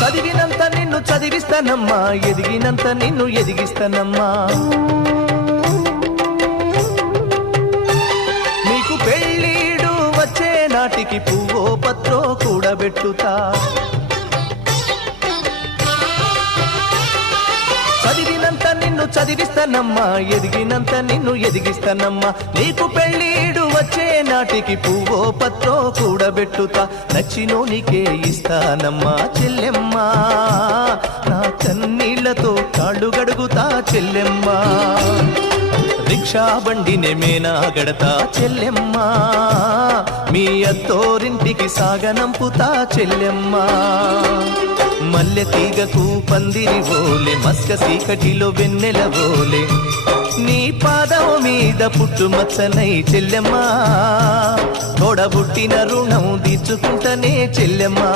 చదివినంత నిన్ను చదివిస్తానమ్మా, ఎదిగినంత నిన్ను ఎదిగిస్తానమ్మా. నీకు పెళ్ళీడు వచ్చే నాటికి పువ్వో పత్రో కూడబెట్టుతా. చదివినంత నిన్ను చదివిస్తానమ్మా, ఎదిగినంత నిన్ను ఎదిగిస్తానమ్మా. నీకు పెళ్ళీడు వచ్చే నాటికి పువ్వో పత్రో కూడబెట్టుతా. నచ్చినోనికే ఇస్తానమ్మా చెల్లెమ్మా, నా కన్నీళ్లతో కాళ్ళు గడుగుతా చెల్లెమ్మా. రిక్షా బండినే మేనా గడతా చెల్లెమ్మా, మీ అత్తోరింటికి సాగనంపుతా చెల్లెమ్మా. మల్లె తీగకు పందిరి ఓలే, మస్క సీకటిలో వెన్నెల ఓలే, నీ పాదం మీద పుట్టుమచ్చనై చెల్లెమ్మా. తోడబుట్టిన రుణం తీర్చుకుంటనే చెల్లెమ్మా.